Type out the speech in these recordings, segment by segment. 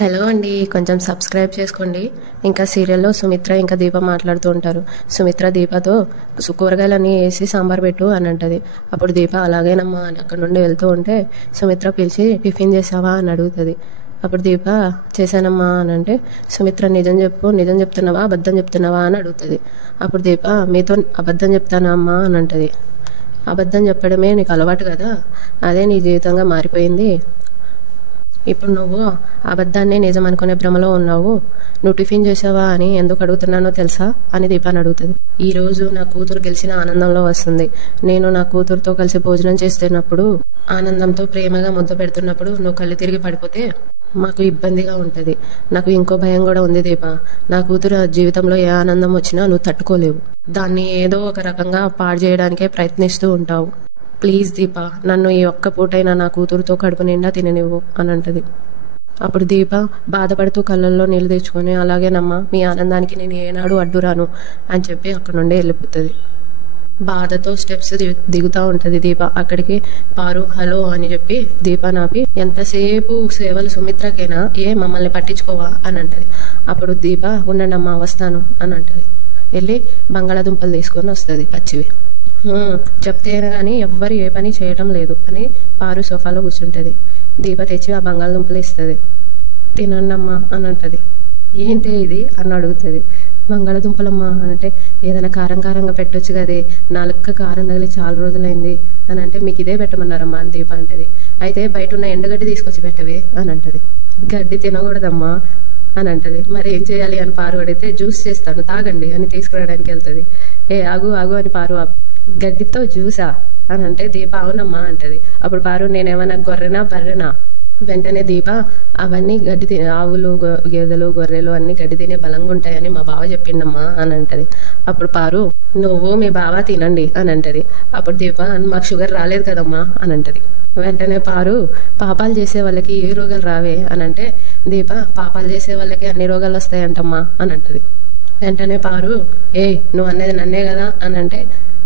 Hello అండి, కొంచెం subscribe చేసుకోండి. ఇంకా సీరియల్లో సుమిత్ర ఇంకా దీప మాట్లాడుతూ ఉంటారు. సుమిత్ర దీపతో కూరగాయలన్నీ వేసి సాంబార్ పెట్టు అని అంటది. అప్పుడు దీప అలాగేనమ్మా అని అక్కడ నుండి వెళ్తూ ఉంటే సుమిత్ర పిలిచి టిఫిన్ చేసావా అని అడుగుతుంది. అప్పుడు దీప చేశానమ్మా అని అంటే సుమిత్ర నిజం చెప్పు, నిజం చెప్తున్నావా అబద్ధం చెప్తున్నావా అని అడుగుతుంది. అప్పుడు దీప మీతో అబద్ధం చెప్తానా అమ్మా అని అంటది. అబద్ధం చెప్పడమే నీకు అలవాటు కదా, అదే నీ జీవితంగా మారిపోయింది. ఇప్పుడు నువ్వు అబద్ధాన్ని నిజం అనుకునే భ్రమలో ఉన్నావు. నువ్వు టిఫిన్ చేసావా అని ఎందుకు అడుగుతున్నానో తెలుసా అని దీపాన్ని అడుగుతుంది. ఈ రోజు నా కూతురు గెలిచిన ఆనందంలో వస్తుంది. నేను నా కూతురుతో కలిసి భోజనం చేస్తున్నప్పుడు, ఆనందంతో ప్రేమగా ముద్ద పెడుతున్నప్పుడు నువ్వు కళ్ళు తిరిగి పడిపోతే మాకు ఇబ్బందిగా ఉంటుంది. నాకు ఇంకో భయం కూడా ఉంది దీప. నా కూతురు జీవితంలో ఏ ఆనందం వచ్చినా నువ్వు తట్టుకోలేవు. దాన్ని ఏదో ఒక రకంగా పాడు చేయడానికే ప్రయత్నిస్తూ ఉంటావు. ప్లీజ్ దీప, నన్ను ఈ ఒక్క పూటైనా నా కూతురుతో కడుపు నిండా తిననివ్వు అని అంటది. అప్పుడు దీప బాధపడుతూ కళ్ళల్లో నీళ్ళు తెచ్చుకొని అలాగేనమ్మా, మీ ఆనందానికి నేను ఏనాడు అడ్డురాను అని చెప్పి అక్కడ నుండి వెళ్ళిపోతుంది. బాధతో స్టెప్స్ దిగుతూ ఉంటుంది దీప. అక్కడికి పారు హలో అని చెప్పి దీప నాపి, ఎంతసేపు సేవలు సుమిత్రకేనా, ఏ మమ్మల్ని పట్టించుకోవా అని అంటది. అప్పుడు దీప ఉండండమ్మా వస్తాను అని అంటది. వెళ్ళి బంగాళాదుంపలు తీసుకొని వస్తుంది పచ్చివి. చెప్తే కానీ ఎవ్వరు ఏ పని చేయడం లేదు అని పారు సోఫాలో కూర్చుంటుంది. దీప తెచ్చి ఆ బంగాళదుంపలు ఇస్తుంది. తినండమ్మా అని అంటది. ఏంటి ఇది అని అడుగుతుంది. బంగాళదుంపలమ్మా అని అంటే, ఏదైనా కారం కారంగా పెట్టొచ్చు కదే, నాలుక కారం తగిలి చాలా రోజులైంది అని అంటే, మీకు ఇదే పెట్టమన్నారమ్మా అని దీప అంటది. అయితే బయట ఉన్న ఎండగడ్డి తీసుకొచ్చి పెట్టవే అని అంటది. గడ్డి తినకూడదమ్మా అని అంటది. మరి ఏం చేయాలి అని పారు అడిగితే, జ్యూస్ చేస్తాను తాగండి అని తీసుకురావడానికి వెళ్తుంది. ఆగు ఆగు అని పారు గడ్డితో జ్యూసా అని అంటే దీప అవునమ్మా అంటది. అప్పుడు పారు నేనేమన్నా గొర్రెనా బర్రెనా? వెంటనే దీప అవన్నీ గడ్డి తినే ఆవులు గేదెలు గొర్రెలు అన్ని గడ్డి తినే బలంగా ఉంటాయని మా బావ చెప్పిండమ్మా అని అంటది. అప్పుడు పారు నువ్వు మీ బావ తినండి అని అంటది. అప్పుడు దీప మాకు షుగర్ రాలేదు కదమ్మా అని అంటది. వెంటనే పారు పాపాలు చేసే వాళ్ళకి ఏ రోగాలు రావే అని అంటే, దీప పాపాలు చేసే వాళ్ళకి అన్ని రోగాలు వస్తాయంటమ్మా అని అంటది. వెంటనే పారు నువ్వు అనేది నన్నే కదా అని అంటే,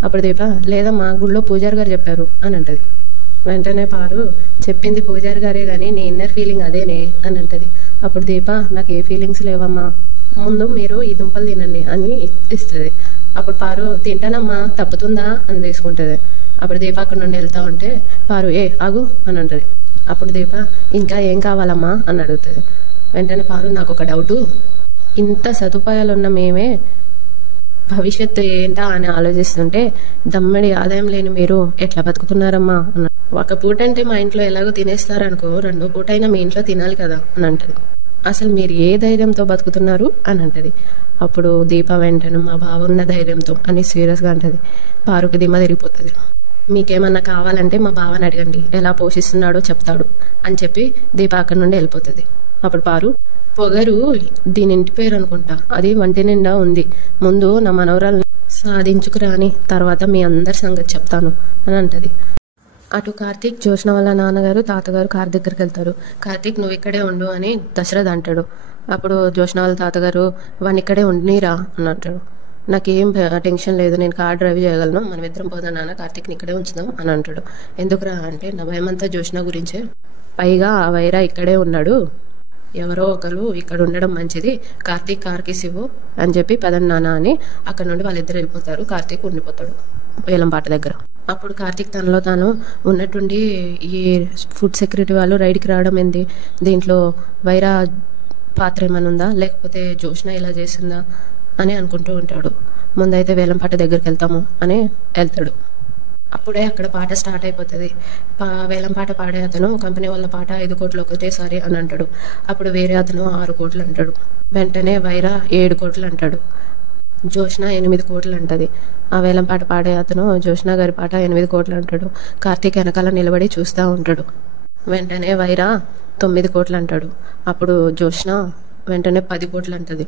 అప్పుడు దీప లేదమ్మా గుళ్ళో పూజారి గారు చెప్పారు అని అంటది. వెంటనే పారు చెప్పింది పూజారి గారే కానీ నీ ఇన్నర్ ఫీలింగ్ అదేనే అని అంటది. అప్పుడు దీప నాకు ఏ ఫీలింగ్స్ లేవమ్మా, ముందు మీరు ఈ దుంపలు తినండి అని ఇస్తుంది. అప్పుడు పారు తింటానమ్మా తప్పుతుందా అని తీసుకుంటుంది. అప్పుడు దీప అక్కడ నుండి వెళ్తా ఉంటే పారు ఆగు అని అంటది. అప్పుడు దీప ఇంకా ఏం కావాలమ్మా అని అడుగుతుంది. వెంటనే పారు నాకు ఒక డౌటు, ఇంత సదుపాయాలు ఉన్న మేమే భవిష్యత్తు ఏంటా అని ఆలోచిస్తుంటే దమ్మడి ఆదాయం లేని మీరు ఎట్లా బతుకుతున్నారమ్మా అన్న. ఒక పూట అంటే మా ఇంట్లో ఎలాగో తినేస్తారనుకో, రెండో పూట అయినా మీ ఇంట్లో తినాలి కదా అని అంటది. అసలు మీరు ఏ ధైర్యంతో బతుకుతున్నారు అని అంటది. అప్పుడు దీప వెంటనే మా బావ ఉన్న ధైర్యంతో అని సీరియస్గా అంటది. పారుకి దిమ్మ తిరిగిపోతుంది. మీకేమన్నా కావాలంటే మా బావని అడగండి, ఎలా పోషిస్తున్నాడో చెప్తాడు అని చెప్పి దీప అక్కడి నుండి వెళ్ళిపోతుంది. అప్పుడు పారు పొగరు దీని ఇంటి పేరు అనుకుంటా, అది వంటి నిండా ఉంది, ముందు నా మనవరాల్ని సాధించుకురాని తర్వాత మీ అందరి సంగతి చెప్తాను అని అంటది. అటు కార్తీక్ జోష్న వాళ్ళ నాన్నగారు తాతగారు కార్ దగ్గరికి వెళ్తారు. కార్తీక్ నువ్వు ఇక్కడే ఉండు అని దశరథ్ అంటాడు. అప్పుడు జోష్న వాళ్ళ తాతగారు వాడిని ఇక్కడే ఉండనీరా అని అంటాడు. నాకేం టెన్షన్ లేదు, నేను కార్ డ్రైవ్ చేయగలను, మనం ఇద్దరం పోదాం నాన్న, కార్తీక్ని ఇక్కడే ఉంచుదాం అని అంటాడు. ఎందుకురా అంటే నా భయమంతా జోష్న గురించే, పైగా ఆ వైరా ఇక్కడే ఉన్నాడు, ఎవరో ఒకరు ఇక్కడ ఉండడం మంచిది, కార్తీక్ కార్కి ఇవ్వు అని చెప్పి పదన్ నాన్న అని అక్కడ నుండి వాళ్ళిద్దరు వెళ్ళిపోతారు. కార్తీక్ ఉండిపోతాడు వేలంపాట దగ్గర. అప్పుడు కార్తీక్ తనలో తాను ఉన్నట్టుండి ఈ ఫుడ్ సెక్యూరిటీ వాళ్ళు రైడ్కి రావడం ఏంది, దీంట్లో వైరా పాత్ర ఏమైనా ఉందా, లేకపోతే జోష్న ఇలా చేసిందా అని అనుకుంటూ ఉంటాడు. ముందైతే వేలంపాట దగ్గరికి వెళ్తాము అని వెళ్తాడు. అప్పుడే అక్కడ పాట స్టార్ట్ అయిపోతుంది. వేలం పాట పాడే అతను కంపెనీ వాళ్ళ పాట 5 కోట్లు ఒకటేసారి అని అంటాడు. అప్పుడు వేరే అతను 6 కోట్లు అంటాడు. వెంటనే వైరా 7 కోట్లు అంటాడు. జోష్న 8 కోట్లు అంటది. ఆ వేలం పాట పాడే అతను జోష్న గారి పాట 8 కోట్లు అంటాడు. కార్తీక్ వెనకాల నిలబడి చూస్తూ ఉంటాడు. వెంటనే వైరా 9 కోట్లు అంటాడు. అప్పుడు జోష్న వెంటనే 10 కోట్లు అంటది.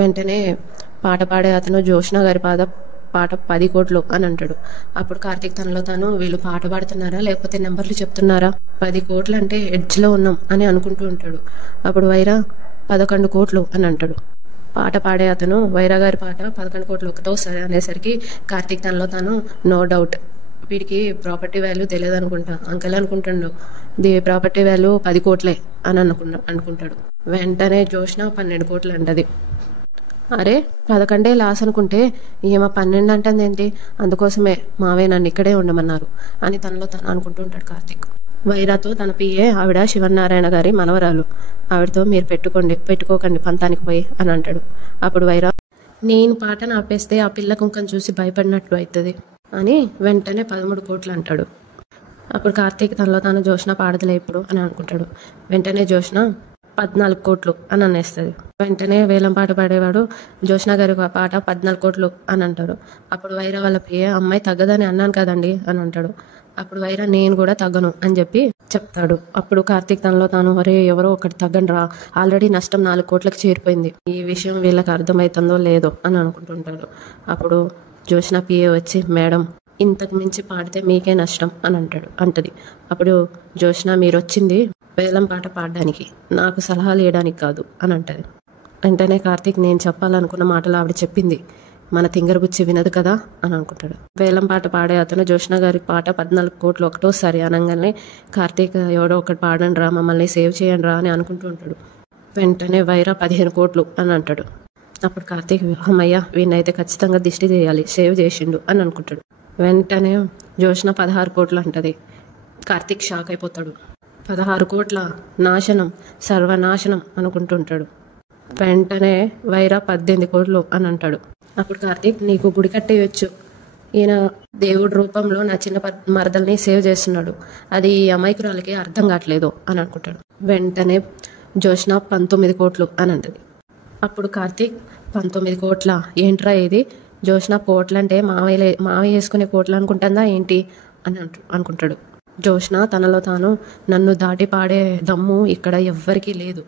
వెంటనే పాట పాడే అతను జోష్న గారి పాట 10 కోట్లు అని అంటాడు. అప్పుడు కార్తీక్ తనలో తాను వీళ్ళు పాట పాడుతున్నారా లేకపోతే నెంబర్లు చెప్తున్నారా, 10 కోట్లు అంటే ఎడ్జ్లో ఉన్నాం అని అనుకుంటూ ఉంటాడు. అప్పుడు వైరా 11 కోట్లు అని అంటాడు. పాట పాడే అతను వైరా గారి పాట 11 కోట్లు ఒకటోసారి అనేసరికి కార్తీక్ తనలో తాను నో డౌట్ వీడికి ప్రాపర్టీ వాల్యూ తెలియదు అనుకుంటా. అంకల్ అనుకుంటాడు ది ప్రాపర్టీ వాల్యూ 10 కోట్లే అని అనుకుంటాడు. వెంటనే జోష్న 12 కోట్లు అంటది. అరే 11 లాస్ అనుకుంటే ఈమె 12 అంటుంది ఏంటి? అందుకోసమే మావే నన్ను ఇక్కడే ఉండమన్నారు అని తనలో తను అనుకుంటూ ఉంటాడు కార్తీక్. వైరాతో తన పిఏ ఆవిడ శివనారాయణ గారి మనవరాలు, ఆవిడతో మీరు పెట్టుకోకండి పంతానికి పోయి అని అంటాడు. అప్పుడు వైరా నేను పాటను ఆపేస్తే ఆ పిల్ల కుంకం చూసి భయపడినట్టు అవుతుంది అని వెంటనే 13 కోట్లు అంటాడు. అప్పుడు కార్తీక్ తనలో తాను జోష్న పాడదులే ఇప్పుడు అని అనుకుంటాడు. వెంటనే జోష్న 14 కోట్లు అని అనేస్తుంది. వెంటనే వేలం పాట పాడేవాడు జోష్న గారి పాట 14 కోట్లు అని అంటాడు. అప్పుడు వైరా వాళ్ళ పిఏ అమ్మాయి తగ్గదని అన్నాను కదండి అని అంటాడు. అప్పుడు వైరా నేను కూడా తగ్గను అని చెప్పి చెప్తాడు. అప్పుడు కార్తీక్ తనలో తాను ఒరే ఎవరో ఒకటి తగ్గను రా, ఆల్రెడీ నష్టం 4 కోట్లకు చేరిపోయింది, ఈ విషయం వీళ్ళకి అర్థమవుతుందో లేదో అని అనుకుంటుంటాడు. అప్పుడు జోష్న పిఏ వచ్చి మేడం ఇంతకు మించి పాడితే మీకే నష్టం అని అంటది. అప్పుడు జోష్న మీరు వచ్చింది వేలం పాట పాడడానికి, నాకు సలహాలు ఇవ్వడానికి కాదు అని అంటది. వెంటనే కార్తీక్ నేను చెప్పాలనుకున్న మాటలు ఆవిడ చెప్పింది, మన తింగరబుచ్చి వినదు కదా అని అనుకుంటాడు. వేలం పాట పాడే అతను జోష్న గారి పాట 14 కోట్లు ఒకటోసారి అనగానే కార్తీక్ ఎవడో ఒకటి పాడండి రా, మమ్మల్ని సేవ్ చేయండి రా అని అనుకుంటూ ఉంటాడు. వెంటనే వైరా 15 కోట్లు అని అంటాడు. అప్పుడు కార్తీక్ అమ్మయ్య వీణైతే ఖచ్చితంగా దిష్టి చేయాలి, సేవ్ చేసిండు అని అనుకుంటాడు. వెంటనే జోష్న 16 కోట్లు అంటది. కార్తీక్ షాక్ అయిపోతాడు. 16 కోట్ల నాశనం, సర్వనాశనం అనుకుంటుంటాడు. వెంటనే వైరా 18 కోట్లు అని అంటాడు. అప్పుడు కార్తీక్ నీకు గుడి కట్టేయచ్చు, ఈయన దేవుడి రూపంలో నా చిన్న మరదల్ని సేవ్ చేస్తున్నాడు, అది ఈ అమాయకురాలకి అర్థం కావట్లేదు అని అనుకుంటాడు. వెంటనే జోష్న 19 కోట్లు అని అంటది. అప్పుడు కార్తీక్ 19 కోట్ల ఏంట్రా ఇది, జోష్న కోట్లంటే మావయ్య వేసుకునే కోట్లు అనుకుంటుందా ఏంటి అని అనుకుంటాడు. జోష్న తనలో తాను నన్ను దాటి పాడే దమ్ము ఇక్కడ ఎవ్వరికీ లేదు,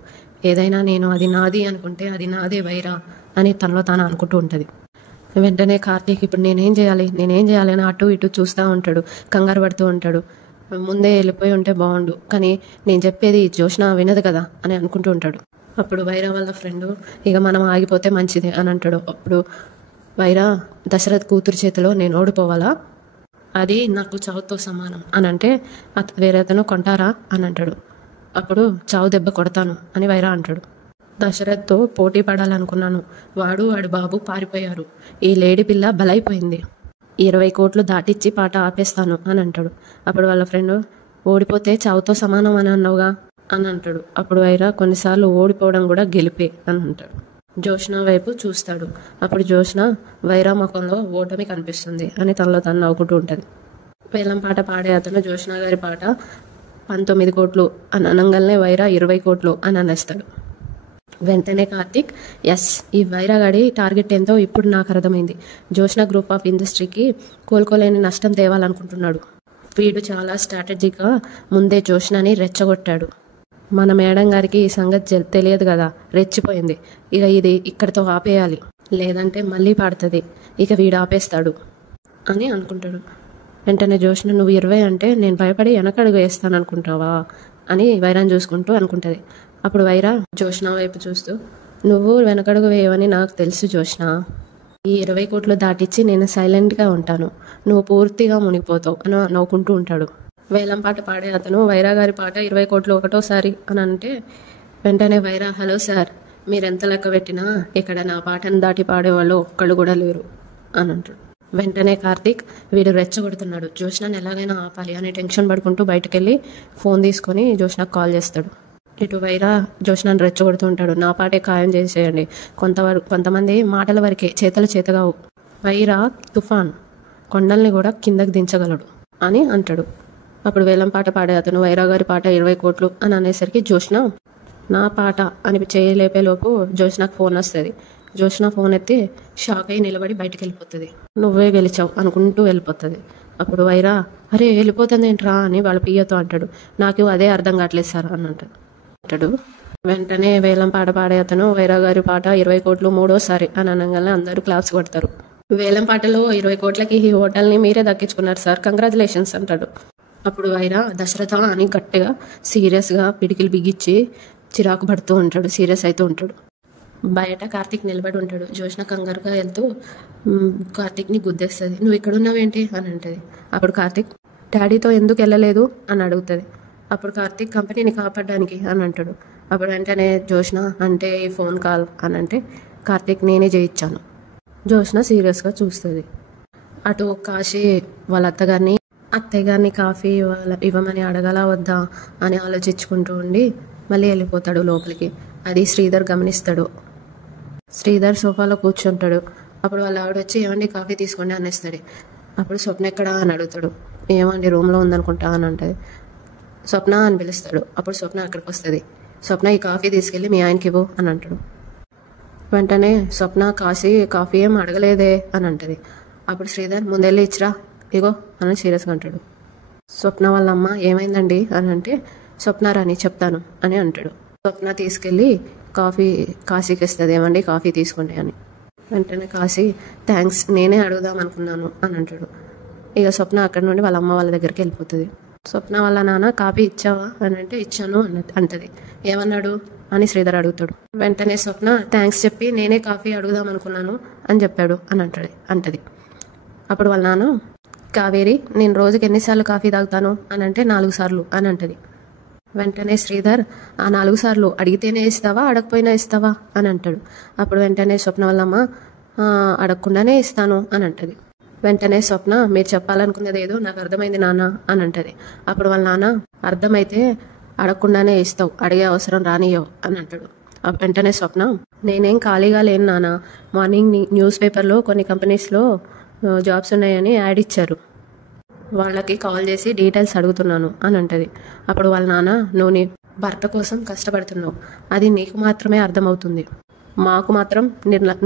ఏదైనా నేను అది నాది అనుకుంటే అది నాదే వైరా అని తనలో తాను అనుకుంటూ ఉంటుంది. వెంటనే కార్తీక్ ఇప్పుడు నేనేం చేయాలి అని అటు ఇటు చూస్తూ ఉంటాడు, కంగారు పడుతూ ఉంటాడు. ముందే వెళ్ళిపోయి ఉంటే బాగుండు, కానీ నేను చెప్పేది జోష్న వినదు కదా అని అనుకుంటూ ఉంటాడు. అప్పుడు వైరా వాళ్ళ ఫ్రెండ్ ఇక మనం ఆగిపోతే మంచిది అని అంటాడు. అప్పుడు వైరా దశరథ్ కూతురు చేతిలో నేను ఓడిపోవాలా, అది నాకు చావుతో సమానం అని అంటే వేరే అతను కొంటారా అని అంటాడు. అప్పుడు చావు దెబ్బ కొడతాను అని వైరా అంటాడు. దశరథ్తో పోటీ పడాలనుకున్నాను, వాడి బాబు పారిపోయారు, ఈ లేడీ పిల్ల బలైపోయింది, 20 కోట్లు దాటిచ్చి పాట ఆపేస్తాను అని అంటాడు. అప్పుడు వాళ్ళ ఫ్రెండ్ ఓడిపోతే చావుతో సమానం అని అన్నావుగా అని అంటాడు. అప్పుడు వైరా కొన్నిసార్లు ఓడిపోవడం కూడా గెలిపే అని అంటాడు. జోష్న వైపు చూస్తాడు. అప్పుడు జోష్న వైరా ముఖంలో ఓటమి కనిపిస్తుంది అని తనలో తను నవ్వుకుంటూ ఉంటుంది. వేలం పాట పాడే అతను జోష్న గారి పాట 19 కోట్లు అని అనగానే వైరా 20 కోట్లు అని అనేస్తాడు. వెంటనే కార్తీక్ ఎస్, ఈ వైరాగాడి టార్గెట్ ఏంటో ఇప్పుడు నాకు అర్థమైంది, జోష్న గ్రూప్ ఆఫ్ ఇండస్ట్రీకి కోలుకోలేని నష్టం తేవాలనుకుంటున్నాడు, వీడు చాలా స్ట్రాటజీగా ముందే జోష్నని రెచ్చగొట్టాడు, మన మేడం గారికి ఈ సంగతి తెలియదు కదా, రెచ్చిపోయింది, ఇక ఇది ఇక్కడితో ఆపేయాలి, లేదంటే మళ్ళీ పాడుతుంది, ఇక వీడు ఆపేస్తాడు అని అనుకుంటాడు. వెంటనే జోష్న నువ్వు 20 అంటే నేను భయపడి వెనకడుగు వేస్తాను అనుకుంటావా అని వైరాని చూసుకుంటూ అనుకుంటుంది. అప్పుడు వైరా జోష్న వైపు చూస్తూ నువ్వు వెనకడుగు వేయవని నాకు తెలుసు జోష్న, ఈ 20 కోట్లు దాటిచ్చి నేను సైలెంట్గా ఉంటాను, నువ్వు పూర్తిగా మునిగిపోతావు అని నవ్వుకుంటూ ఉంటాడు. వేలం పాట పాడే అతను వైరా గారి పాట 20 కోట్లు ఒకటోసారి అని అంటే వెంటనే వైరా హలో సార్, మీరెంత లెక్క పెట్టినా ఇక్కడ నా పాటను దాటి పాడేవాళ్ళు ఒక్కళ్ళు కూడా లేరు అని అంటాడు. వెంటనే కార్తీక్ వీడు రెచ్చగొడుతున్నాడు, జోష్నని ఎలాగైనా ఆపాలి అని టెన్షన్ పడుకుంటూ బయటకెళ్ళి ఫోన్ తీసుకొని జోష్నకు కాల్ చేస్తాడు. ఇటు వైరా జోష్నని రెచ్చగొడుతూ ఉంటాడు, నా పాటే ఖాయం చేసేయండి, కొంతమంది మాటల వరకే చేతలు చేతగావు, వైరా తుఫాన్ కొండల్ని కూడా కిందకి దించగలడు అని అంటాడు. అప్పుడు వేలం పాట పాడే అతను వైరా గారి పాట 20 కోట్లు అని అనేసరికి జోష్న నా పాట అని చేయలేపేలోపు జోష్నకు ఫోన్ వస్తుంది. జోష్న ఫోన్ ఎత్తి షాక్ అయి నిలబడి బయటకు వెళ్ళిపోతుంది. నువ్వే గెలిచావు అనుకుంటూ వెళ్ళిపోతుంది. అప్పుడు వైరా అరే వెళ్ళిపోతుంది ఏంట్రా అని వాళ్ళ పియ్యతో అంటాడు. నాకు అదే అర్థం కావట్లేదు సార్ అని అంటాడు. వెంటనే వేలం పాట పాడే అతను వైరా గారి పాట 20 కోట్లు మూడోసారి అని అనగానే అందరూ క్లాప్స్ కొడతారు. వేలం పాటలో 20 కోట్లకి ఈ హోటల్ని మీరే దక్కించుకున్నారు సార్, కంగ్రాచులేషన్స్ అంటాడు. అప్పుడు వైరా దశరథ అని గట్టిగా సీరియస్గా పిడికిలు బిగించి చిరాకు పడుతూ ఉంటాడు, సీరియస్ అవుతూ ఉంటాడు. బయట కార్తీక్ నిలబడి ఉంటాడు. జోష్న కంగారుగా వెళ్తూ కార్తీక్ని గుద్దేస్తుంది. నువ్వు ఇక్కడ ఉన్నావేంటి అని అంటది. అప్పుడు కార్తీక్ డాడీతో ఎందుకు వెళ్ళలేదు అని అడుగుతుంది. అప్పుడు కార్తీక్ కంపెనీని కాపాడడానికి అని అంటాడు. అప్పుడు వెంటనే జోష్న అంటే ఈ ఫోన్ కాల్ అని అంటే కార్తీక్ నేనే చేయించాను. జోష్న సీరియస్గా చూస్తుంది. అటు కాశీ వాళ్ళ అత్తయ్య గారిని కాఫీ ఇవ్వమని అడగాల వద్దా అని ఆలోచించుకుంటూ ఉండి మళ్ళీ వెళ్ళిపోతాడు లోపలికి. అది శ్రీధర్ గమనిస్తాడు. శ్రీధర్ సోఫాలో కూర్చుంటాడు. అప్పుడు వాళ్ళ ఆవిడ వచ్చి ఏమండి కాఫీ తీసుకోండి అనేస్తాడు. అప్పుడు స్వప్న ఎక్కడా అని అడుగుతాడు. ఏమండి రూమ్లో ఉందనుకుంటా అని అంటది. స్వప్న అని పిలుస్తాడు. అప్పుడు స్వప్న అక్కడికి వస్తుంది. స్వప్న ఈ కాఫీ తీసుకెళ్ళి మీ ఆయనకి ఇవ్వు అని అంటాడు. వెంటనే స్వప్న కాఫీ ఏం అడగలేదే అని అంటది. అప్పుడు శ్రీధర్ ముందెళ్ళి ఇచ్చిరా ఇగో అని సీరియస్గా అంటాడు. స్వప్న వాళ్ళ అమ్మ ఏమైందండి అని అంటే స్వప్న రాని చెప్తాను అని అంటాడు. స్వప్న తీసుకెళ్ళి కాశీకి ఇస్తుంది. ఏమండి కాఫీ తీసుకోండి అని. వెంటనే కాశీ థ్యాంక్స్ నేనే అడుగుదాం అనుకున్నాను అని అంటాడు. ఇక స్వప్న అక్కడి నుండి వాళ్ళ అమ్మ వాళ్ళ దగ్గరికి వెళ్ళిపోతుంది. స్వప్న వాళ్ళ నాన్న కాఫీ ఇచ్చావా అని అంటే ఇచ్చాను అంటది. ఏమన్నాడు అని శ్రీధర్ అడుగుతాడు. వెంటనే స్వప్న థ్యాంక్స్ చెప్పి నేనే కాఫీ అడుగుదాం అనుకున్నాను అని చెప్పాడు అని అంటది. అప్పుడు వాళ్ళ నాన్న కావేరి నేను రోజుకి ఎన్నిసార్లు కాఫీ తాగుతాను అని అంటే 4 సార్లు అని అంటది. వెంటనే శ్రీధర్ ఆ 4 సార్లు అడిగితేనే ఇస్తావా అడగపోయినా ఇస్తావా అని అంటాడు. అప్పుడు వెంటనే స్వప్న వాళ్ళమ్మ అడగకుండానే ఇస్తాను అని అంటది. వెంటనే స్వప్న మీరు చెప్పాలనుకున్నది ఏదో నాకు అర్థమైంది నాన్న అని అంటది. అప్పుడు వాళ్ళ నాన్న అర్థమైతే అడగకుండానే ఇస్తావు అడిగే అవసరం రానియవు అని అంటాడు. వెంటనే స్వప్న నేనేం ఖాళీగా లేను నాన్న, మార్నింగ్ న్యూస్ పేపర్లో కొన్ని కంపెనీస్లో జాబ్స్ ఉన్నాయని యాడ్ ఇచ్చారు, వాళ్ళకి కాల్ చేసి డీటెయిల్స్ అడుగుతున్నాను అని అంటది. అప్పుడు వాళ్ళ నాన్న నువ్వు నీ భర్త కోసం కష్టపడుతున్నావు, అది నీకు మాత్రమే అర్థమవుతుంది, మాకు మాత్రం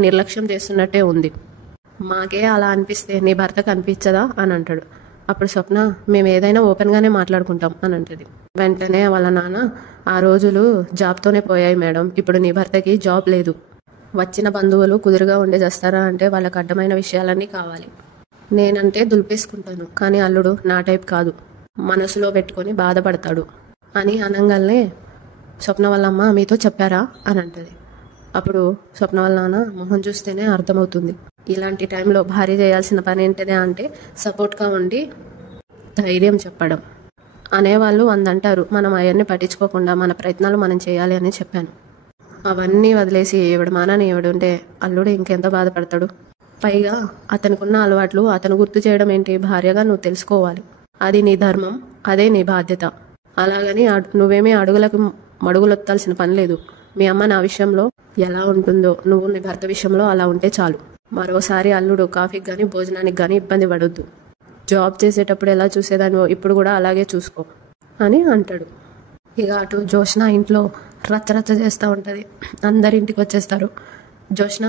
నిర్లక్ష్యం చేస్తున్నట్టే ఉంది, మాకే అలా అనిపిస్తే నీ భర్తకు అనిపించదా అని అంటాడు. అప్పుడు స్వప్న మేము ఏదైనా ఓపెన్గానే మాట్లాడుకుంటాం అని అంటది. వెంటనే వాళ్ళ నాన్న ఆ రోజులు జాబ్తోనే పోయాయి మేడం, ఇప్పుడు నీ భర్తకి జాబ్ లేదు, వచ్చిన బంధువులు కుదురుగా ఉండే చేస్తారా అంటే వాళ్ళకి అడ్డమైన విషయాలన్నీ కావాలి, నేనంటే దులిపేసుకుంటాను కానీ అల్లుడు నా టైప్ కాదు, మనసులో పెట్టుకొని బాధపడతాడు అని అనగానే స్వప్న వాళ్ళమ్మ మీతో చెప్పారా అని అంటది. అప్పుడు స్వప్న వాళ్ళ నాన్న మొహం చూస్తేనే అర్థమవుతుంది, ఇలాంటి టైంలో భార్య చేయాల్సిన పని ఏంటిదే అంటే సపోర్ట్గా ఉండి ధైర్యం చెప్పడం. అనేవాళ్ళు అంటారు, మనం అవన్నీ పట్టించుకోకుండా మన ప్రయత్నాలు మనం చేయాలి అని చెప్పాను. అవన్నీ వదిలేసి ఎవడు మానాన్ని ఎవడుంటే అల్లుడు ఇంకెంత బాధపడతాడు. పైగా అతనుకున్న అలవాట్లు అతను గుర్తు చేయడం ఏంటి, భార్యగా నువ్వు తెలుసుకోవాలి, అది నీ ధర్మం, అదే నీ బాధ్యత. అలాగని నువ్వేమీ అడుగులకు మడుగులొత్తాల్సిన పని లేదు. మీ అమ్మ నా విషయంలో ఎలా ఉంటుందో నువ్వు నీ భర్త విషయంలో అలా ఉంటే చాలు. మరోసారి అల్లుడు కాఫీకి కానీ భోజనానికి కానీ ఇబ్బంది పడొద్దు. జాబ్ చేసేటప్పుడు ఎలా చూసేదానివో ఇప్పుడు కూడా అలాగే చూసుకో అని అంటాడు. ఇక అటు జోష్న ఇంట్లో రచ్చరచ్చ చేస్తూ ఉంటుంది. అందరింటికి వచ్చేస్తారు. జోష్న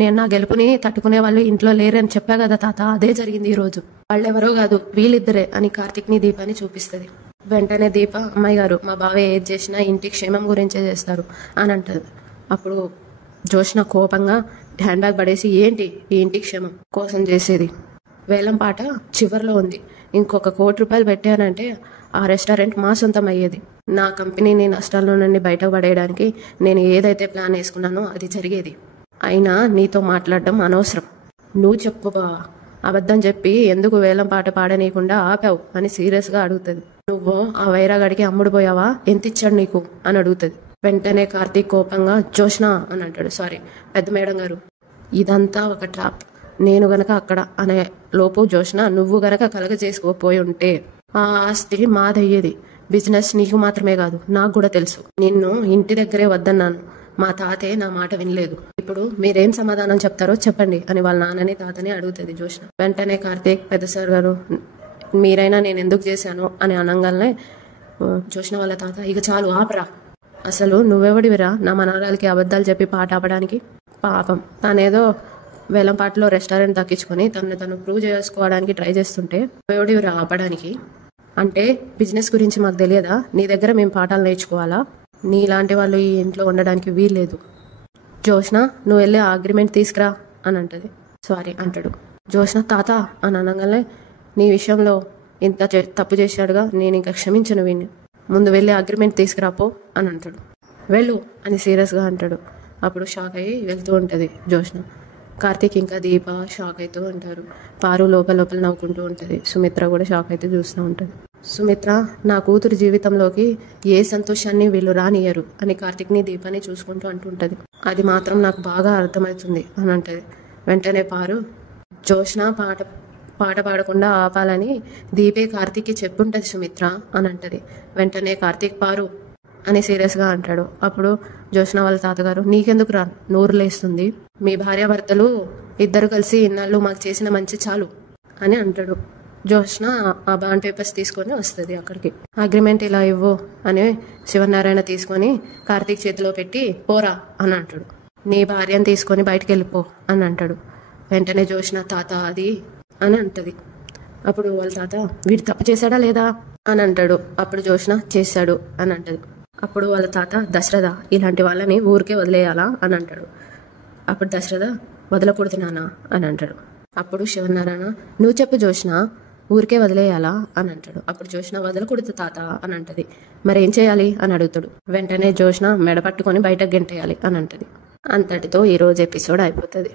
నేను నా గెలుపుని తట్టుకునే వాళ్ళు ఇంట్లో లేరని చెప్పా కదా తాత, అదే జరిగింది ఈరోజు, వాళ్ళెవరో కాదు వీళ్ళిద్దరే అని కార్తీక్ని దీపాని చూపిస్తుంది. వెంటనే దీప అమ్మాయి గారు మా బావే ఏది చేసినా ఇంటి క్షేమం గురించే చేస్తారు అని అంటది. అప్పుడు జోష్న కోపంగా హ్యాండ్ బ్యాగ్ పడేసి ఏంటి ఈ ఇంటి క్షేమం కోసం చేసేది, వేలం పాట చివర్లో ఉంది, ఇంకొక ₹1,00,00,000 పెట్టానంటే ఆ రెస్టారెంట్ మా సొంతం అయ్యేది, నా కంపెనీని నష్టాల్లో నుండి బయటకు పడేయడానికి నేను ఏదైతే ప్లాన్ వేసుకున్నానో అది జరిగేది, అయినా నీతో మాట్లాడడం అనవసరం, నువ్వు చెప్పు బావా, అబద్ధం చెప్పి ఎందుకు వేలం పాట పాడనీయకుండా ఆపావు అని సీరియస్గా అడుగుతుంది. నువ్వు ఆ వైరాగాడికి అమ్ముడుపోయావా, ఎంత ఇచ్చాడు నీకు అని అడుగుతుంది. వెంటనే కార్తీక్ కోపంగా జోష్న అని అంటాడు, సారీ పెద్ద మేడం గారు, ఇదంతా ఒక ట్రాప్, నేను గనక అక్కడ అనే లోపు జోష్న నువ్వు గనక కలగ చేసుకోపోయి ఉంటే ఆ ఆస్తి మాదయ్యేది, బిజినెస్ నీకు మాత్రమే కాదు నాకు కూడా తెలుసు, నిన్ను ఇంటి దగ్గరే వద్దన్నాను, మా తాతే నా మాట వినలేదు, ఇప్పుడు మీరేం సమాధానం చెప్తారో చెప్పండి అని వాళ్ళ నాన్నని తాతని అడుగుతుంది జోష్న. వెంటనే కార్తీక్ పెద్ద సార్ గారు మీరైనా నేను ఎందుకు చేశాను అని అనగానే జోష్న వాళ్ళ తాత ఇక చాలు ఆపరా, అసలు నువ్వెవడివిరా నా మనవరాలకి అబద్ధాలు చెప్పి పాట ఆపడానికి, పాపం తనేదో వేలం పాటలో రెస్టారెంట్ దక్కించుకొని తను ప్రూవ్ చేసుకోవడానికి ట్రై చేస్తుంటే నువ్వెవడివిరా ఆపడానికి, అంటే బిజినెస్ గురించి మాకు తెలియదా, నీ దగ్గర మేము పాఠాలు నేర్చుకోవాలా, నీలాంటి వాళ్ళు ఈ ఇంట్లో ఉండడానికి వీల్లేదు, జోష్న నువ్వు వెళ్ళి ఆ అగ్రిమెంట్ తీసుకురా అని అంటది. సారీ అంటాడు. జోష్న తాత అని అనగానే నీ విషయంలో ఇంత తప్పు చేశాడుగా, నేను ఇంకా క్షమించను వీడిని, ముందు వెళ్ళి అగ్రిమెంట్ తీసుకురాపో అని అంటాడు. వెళ్ళు అని సీరియస్గా అంటాడు. అప్పుడు షాక్ అయ్యి వెళ్తూ ఉంటుంది జోష్న. కార్తీక్ ఇంకా దీప షాక్ అవుతూ ఉంటారు. పారు లోపల లోపల నవ్వుకుంటూ ఉంటుంది. సుమిత్ర కూడా షాక్ అయితే చూస్తూ ఉంటుంది. సుమిత్ర, నా కూతురు జీవితంలోకి ఏ సంతోషాన్ని వీళ్ళు రానియరు అని కార్తీక్ని దీపాన్ని చూసుకుంటూ అంటుంటుంది. అది మాత్రం నాకు బాగా అర్థమవుతుంది అని అంటది. వెంటనే పారు, జోష్న పాట పాడకుండా ఆపాలని దీపే కార్తీక్కి చెప్పుంటది సుమిత్ర అని అంటది. వెంటనే కార్తీక్, పారు అని సీరియస్గా అంటాడు. అప్పుడు జోష్న వాళ్ళ తాతగారు, నీకెందుకు రా నోరు లేస్తుంది, మీ భార్యాభర్తలు ఇద్దరు కలిసి ఇన్నాళ్ళు మాకు చేసిన మంచి చాలు అని అంటాడు. జోష్న ఆ బాండ్ పేపర్స్ తీసుకొని వస్తుంది అక్కడికి. అగ్రిమెంట్ ఇలా ఇవ్వు అని శివనారాయణ తీసుకొని కార్తీక్ చేతిలో పెట్టి, పోరా అని అంటాడు. నీ భార్యను తీసుకొని బయటికి వెళ్ళిపో అని అంటాడు. వెంటనే జోష్న, తాత అది అని అంటది. అప్పుడు వాళ్ళ తాత, వీడు తప్పు చేశాడా లేదా అని అంటాడు. అప్పుడు జోష్న, చేశాడు అని అంటది. అప్పుడు వాళ్ళ తాత, దశరథ ఇలాంటి వాళ్ళని ఊరికే వదిలేయాలా అని అంటాడు. అప్పుడు దశరథ, వదలకూడదు నాన్న అని అంటాడు. అప్పుడు శివనారాయణ, నువ్వు చెప్పు జోష్న, ఊరికే వదిలేయాలా అని అంటాడు. అప్పుడు జోష్న, వదలకూడదు తాత అని అంటది. మరేం చేయాలి అని అడుగుతాడు. వెంటనే జోష్న మెడ పట్టుకొని బయటకు గెంటేయాలి అని అంటది. అంతటితో ఈరోజు ఎపిసోడ్ అయిపోతుంది.